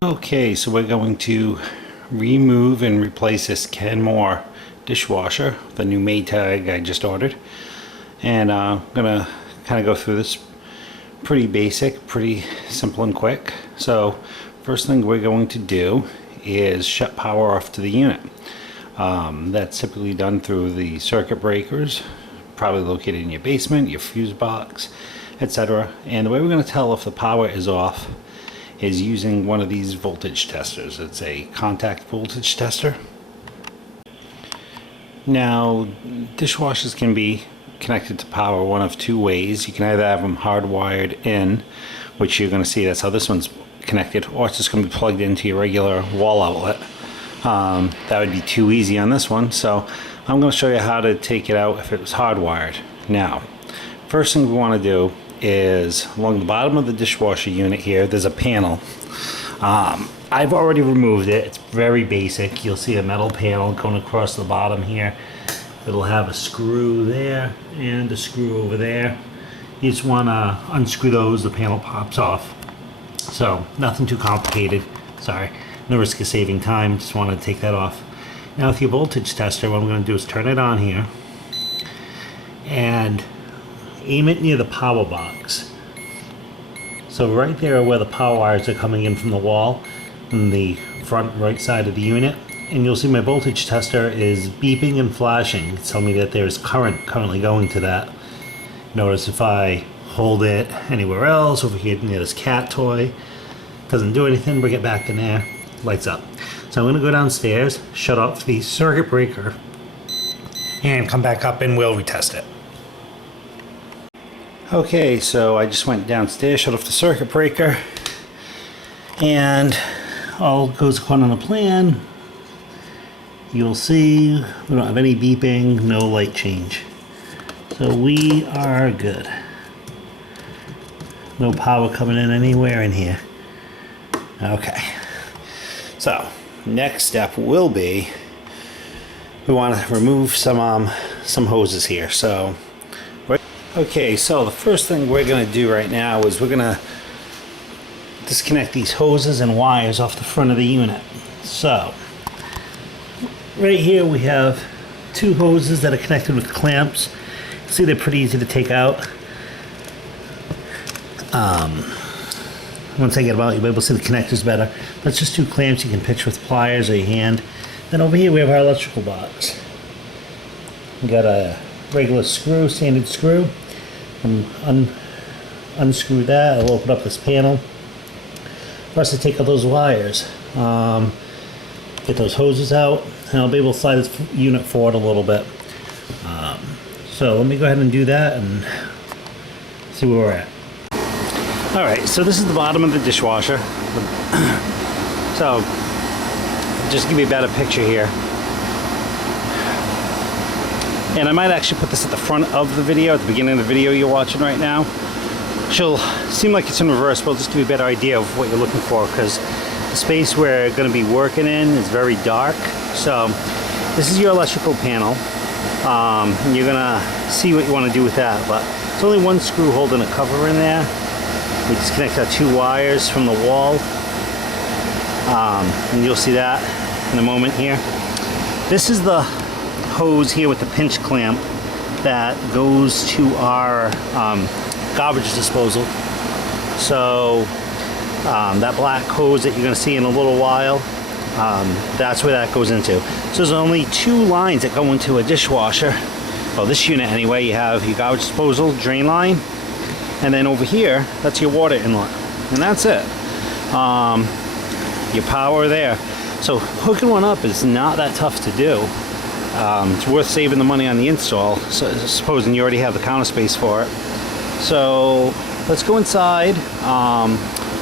Okay, so we're going to remove and replace this Kenmore dishwasher, the new Maytag I just ordered. And I'm gonna kind of go through this pretty basic, pretty simple and quick. So first thing we're going to do is shut power off to the unit. That's typically done through the circuit breakers, probably located in your basement, your fuse box, etc. And the way we're going to tell if the power is off is using one of these voltage testers. It's a contact voltage tester. Now, dishwashers can be connected to power one of two ways. You can either have them hardwired in, which you're going to see, that's how this one's connected, or it's just going to be plugged into your regular wall outlet. That would be too easy on this one, so I'm going to show you how to take it out if it was hardwired. Now, first thing we want to do is along the bottom of the dishwasher unit here, there's a panel. I've already removed it. It's very basic. You'll see a metal panel going across the bottom here. It'll have a screw there and a screw over there. You just want to unscrew those, the panel pops off. So nothing too complicated. Sorry, no risk of saving time, just want to take that off. Now with your voltage tester, what I'm going to do is turn it on here and aim it near the power box. So right there where the power wires are coming in from the wall on the front right side of the unit, and you'll see my voltage tester is beeping and flashing. It's telling me that there's current currently going to that. Notice if I hold it anywhere else, over here near this cat toy, doesn't do anything, bring it back in there, lights up. So I'm going to go downstairs, shut off the circuit breaker, and come back up and we'll retest it. Okay, so I just went downstairs, shut off the circuit breaker, and all goes according to plan. You'll see we don't have any beeping, no light change. So we are good. No power coming in anywhere in here. Okay. So next step will be we want to remove some hoses here. So okay, so the first thing we're going to do right now is we're going to disconnect these hoses and wires off the front of the unit. So right here we have two hoses that are connected with clamps. See, they're pretty easy to take out. Once I get them out, you'll be able to see the connectors better. That's just two clamps you can pinch with pliers or your hand. Then over here we have our electrical box. We got a regular screw, standard screw. Unscrew that, I'll open up this panel. First I take out those wires, get those hoses out, and I'll be able to slide this unit forward a little bit. So let me go ahead and do that and see where we're at. Alright, so this is the bottom of the dishwasher. So, just to give you a better picture here. And I might actually put this at the front of the video, at the beginning of the video you're watching right now. She'll seem like it's in reverse, but it'll just give you a better idea of what you're looking for, because the space we're going to be working in is very dark. So this is your electrical panel. And you're going to see what you want to do with that, but it's only one screw holding a cover in there. We disconnect our two wires from the wall. And you'll see that in a moment here. This is the hose here with the pinch clamp that goes to our garbage disposal. So that black hose that you're going to see in a little while, that's where that goes into. So there's only two lines that go into a dishwasher. Well, this unit anyway. You have your garbage disposal drain line, and then over here that's your water inlet, and that's it. Your power there. So hooking one up is not that tough to do. It's worth saving the money on the install, so supposing you already have the counter space for it. So let's go inside,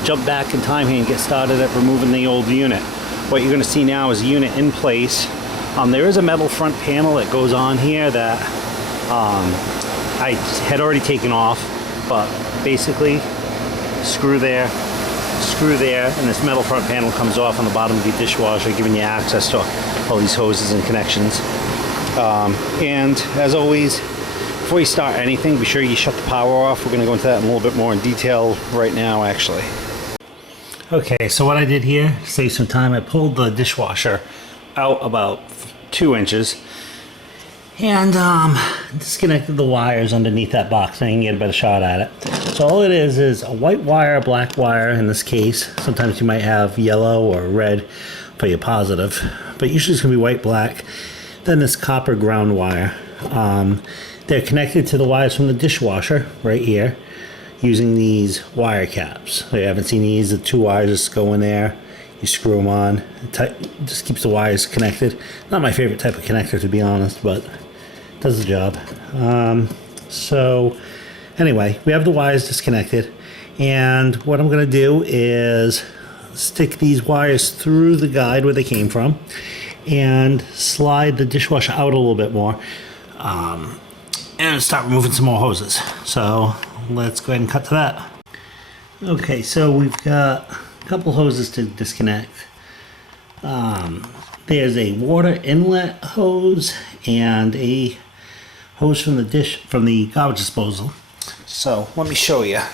jump back in time here and get started at removing the old unit. What you're going to see now is a unit in place. There is a metal front panel that goes on here that I had already taken off, but basically screw there, and this metal front panel comes off on the bottom of the dishwasher, giving you access to all these hoses and connections. And as always, before you start anything, be sure you shut the power off. We're going to go into that in a little bit more in detail right now, actually. Okay, so what I did here, save some time, I pulled the dishwasher out about 2 inches and disconnected the wires underneath that box so I can get a better shot at it. So all it is a white wire, a black wire in this case. Sometimes you might have yellow or red for your positive, but usually it's going to be white, black. Then this copper ground wire. They're connected to the wires from the dishwasher right here using these wire caps. So you haven't seen these, the 2 wires just go in there, you screw them on, it just keeps the wires connected. Not my favorite type of connector, to be honest, but it does the job. So anyway, we have the wires disconnected, and what I'm going to do is stick these wires through the guide where they came from and slide the dishwasher out a little bit more, and start removing some more hoses. So let's go ahead and cut to that. Okay, so we've got a couple hoses to disconnect. There's a water inlet hose and a hose from the garbage disposal. So let me show you. I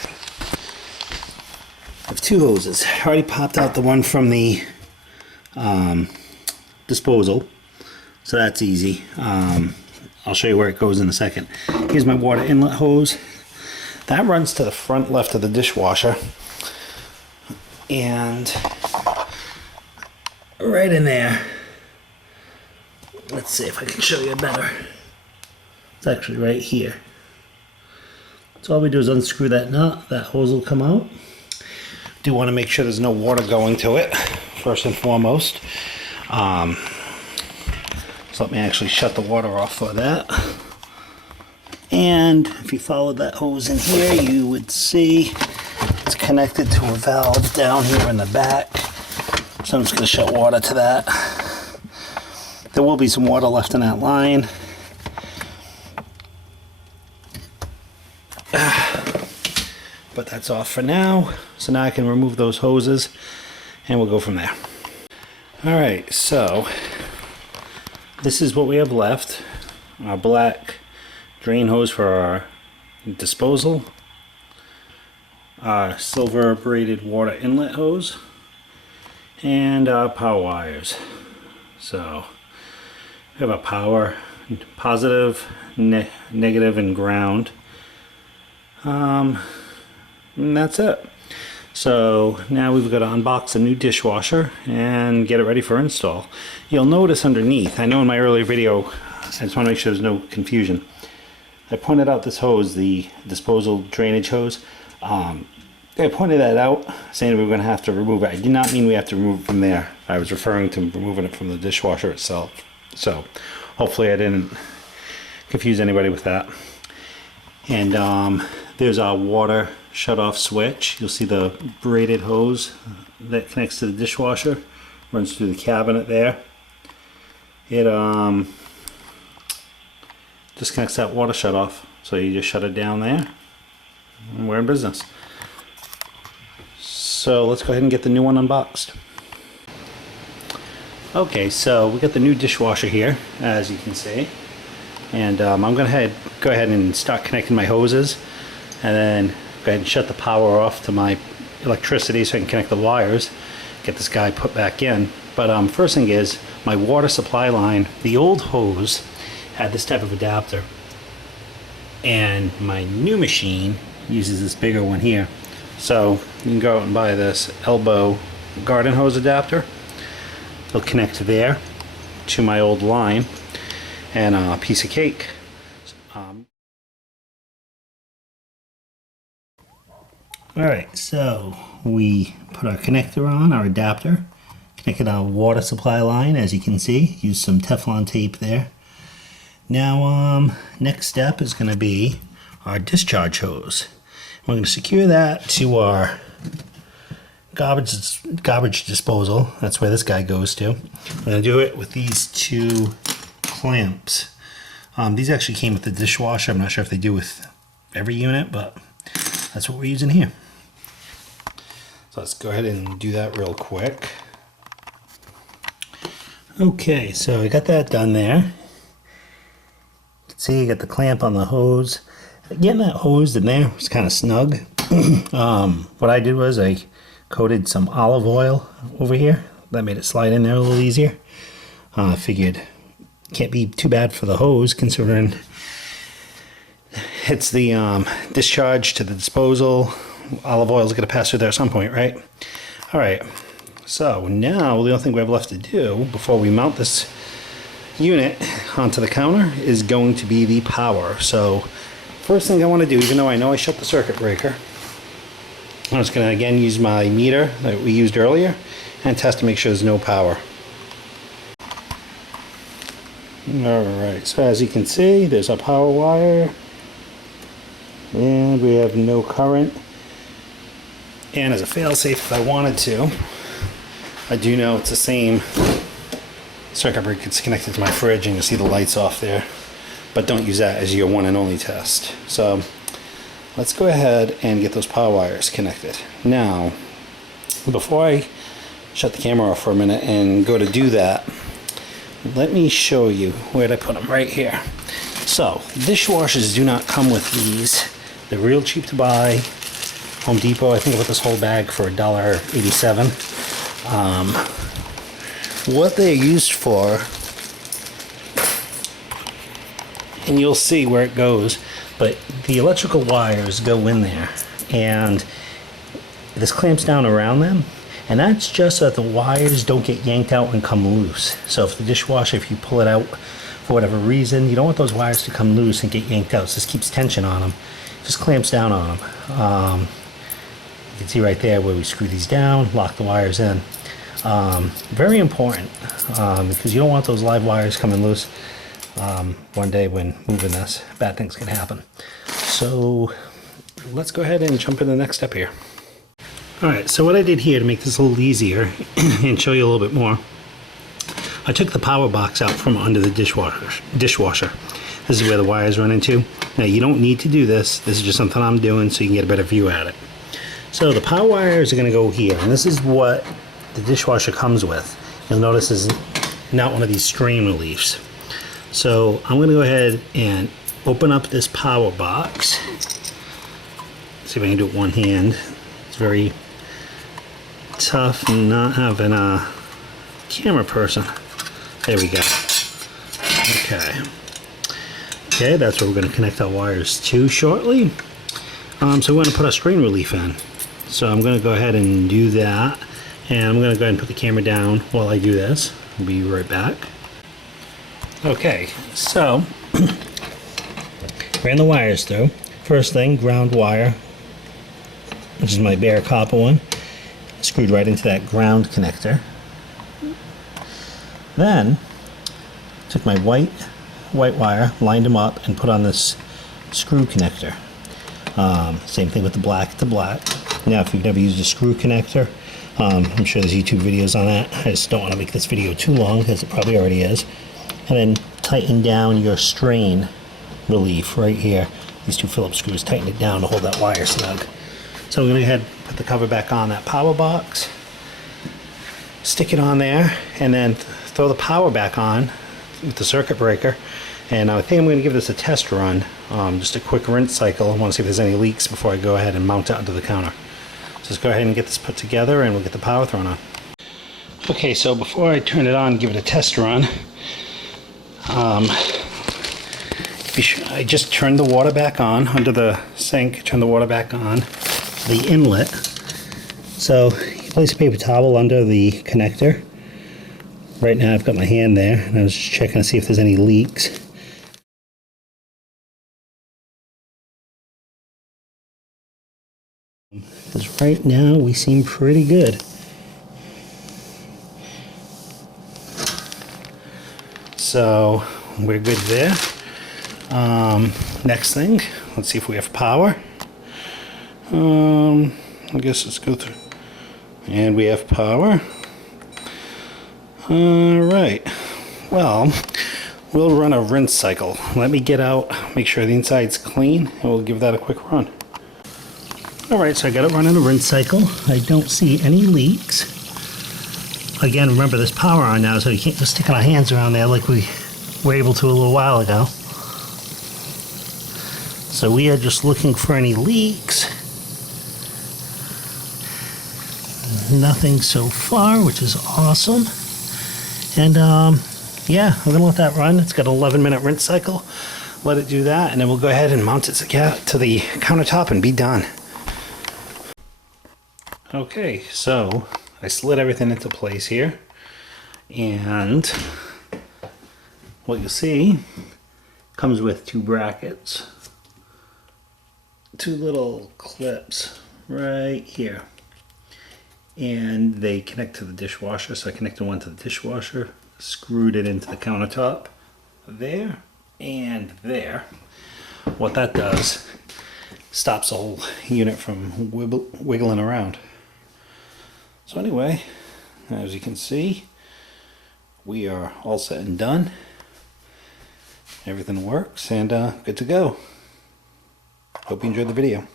have 2 hoses. I already popped out the one from the disposal, so that's easy. I'll show you where it goes in a second. Here's my water inlet hose. That runs to the front left of the dishwasher. And right in there, let's see if I can show you better. It's actually right here. So all we do is unscrew that nut, that hose will come out. Do want to make sure there's no water going to it, first and foremost. So let me actually shut the water off for that. And if you follow that hose in here, you would see it's connected to a valve down here in the back. So I'm just going to shut water to that. There will be some water left in that line. But that's off for now. So now I can remove those hoses and we'll go from there. Alright, so this is what we have left. Our black drain hose for our disposal. Our silver braided water inlet hose. And our power wires. So we have a power, positive, negative, and ground. And that's it. So now we've got to unbox a new dishwasher and get it ready for install. You'll notice underneath, I know in my earlier video, I just want to make sure there's no confusion. I pointed out this hose, the disposal drainage hose. I pointed that out, saying we were going to have to remove it. I did not mean we have to remove it from there. I was referring to removing it from the dishwasher itself. So hopefully I didn't confuse anybody with that. And there's our water shut-off switch. You'll see the braided hose that connects to the dishwasher, runs through the cabinet there. It disconnects that water shut-off, so you just shut it down there and we're in business. So let's go ahead and get the new one unboxed. Okay, so we got the new dishwasher here, as you can see, and I'm going to go ahead and start connecting my hoses, and then go ahead and shut the power off to my electricity so I can connect the wires, get this guy put back in. But first thing is, my water supply line, the old hose had this type of adapter, and my new machine uses this bigger one here. So you can go out and buy this elbow garden hose adapter. It'll connect there to my old line, and a piece of cake. Alright, so we put our connector on, our adapter, connected our water supply line, as you can see, use some Teflon tape there. Now, next step is going to be our discharge hose. We're going to secure that to our garbage disposal. That's where this guy goes to. We're going to do it with these 2 clamps. These actually came with the dishwasher. I'm not sure if they do with every unit, but that's what we're using here. So let's go ahead and do that real quick. Okay, so I got that done there. You can see you got the clamp on the hose. Getting that hose in there was kind of snug. What I did was I coated some olive oil over here. That made it slide in there a little easier. I figured can't be too bad for the hose considering it's the discharge to the disposal. Olive oil is going to pass through there at some point, right? All right, so now the only thing we have left to do before we mount this unit onto the counter is going to be the power. So first thing I want to do, even though I know I shut the circuit breaker, I'm just going to again use my meter that we used earlier and test to make sure there's no power. Alright, so as you can see, there's a power wire and we have no current. And as a failsafe, if I wanted to, I do know it's the same circuit breaker that's connected to my fridge, and you'll see the lights off there, but don't use that as your one and only test. So let's go ahead and get those power wires connected. Now, before I shut the camera off for a minute and go to do that, let me show you where I put them. Right here. So dishwashers do not come with these. They're real cheap to buy. Home Depot, I think I bought this whole bag for $1.87. What they're used for, and you'll see where it goes, but the electrical wires go in there and this clamps down around them, and that's just so that the wires don't get yanked out and come loose. So if the dishwasher, if you pull it out for whatever reason, you don't want those wires to come loose and get yanked out. So this keeps tension on them, just clamps down on them. You can see right there where we screw these down, lock the wires in. Very important because you don't want those live wires coming loose. One day when moving this, bad things can happen. So let's go ahead and jump into the next step here. Alright, so what I did here to make this a little easier and show you a little bit more, I took the power box out from under the dishwasher. This is where the wires run into. Now you don't need to do this. This is just something I'm doing so you can get a better view at it. So the power wires are going to go here, and this is what the dishwasher comes with. You'll notice this is not one of these strain reliefs. So I'm going to go ahead and open up this power box. See if I can do it one hand. It's very tough not having a camera person. There we go. Okay, that's where we're going to connect our wires to shortly. So we're going to put our strain relief in. So I'm going to go ahead and do that, and I'm going to go ahead and put the camera down while I do this. I'll be right back. Okay, so ran the wires through. First thing, ground wire, which is my bare copper one, screwed right into that ground connector. Then took my white wire, lined them up, and put on this screw connector. Same thing with the black to black. Now, if you've never used a screw connector, I'm sure there's YouTube videos on that. I just don't want to make this video too long because it probably already is. And then tighten down your strain relief right here. These two Phillips screws, tighten it down to hold that wire snug. So I'm going to go ahead and put the cover back on that power box, stick it on there, and then throw the power back on with the circuit breaker. And I think I'm going to give this a test run, just a quick rinse cycle. I want to see if there's any leaks before I go ahead and mount it onto the counter. So let's go ahead and get this put together and we'll get the power thrown on. Okay, so before I turn it on and give it a test run, I just turned the water back on under the sink, turn the water back on, the inlet. So you place a paper towel under the connector. Right now I've got my hand there, and I was just checking to see if there's any leaks. Because right now we seem pretty good. So we're good there. Next thing, let's see if we have power. I guess let's go through. And we have power. Alright. Well, we'll run a rinse cycle. Let me get out, make sure the inside's clean, and we'll give that a quick run. Alright, so I got it running a rinse cycle. I don't see any leaks. Again, remember there's power on now, so you can't just stick our hands around there like we were able to a little while ago. So we are just looking for any leaks. nothing so far, which is awesome. And yeah, I'm gonna let that run. It's got an 11-minute rinse cycle. Let it do that, and then we'll go ahead and mount it to the countertop and be done. Okay, so I slid everything into place here, and what you'll see comes with 2 brackets, 2 little clips right here, and they connect to the dishwasher. So I connected one to the dishwasher, screwed it into the countertop there and there. What that does, stops the whole unit from wiggling around. So anyway, as you can see, we are all set and done. Everything works and good to go. Hope you enjoyed the video.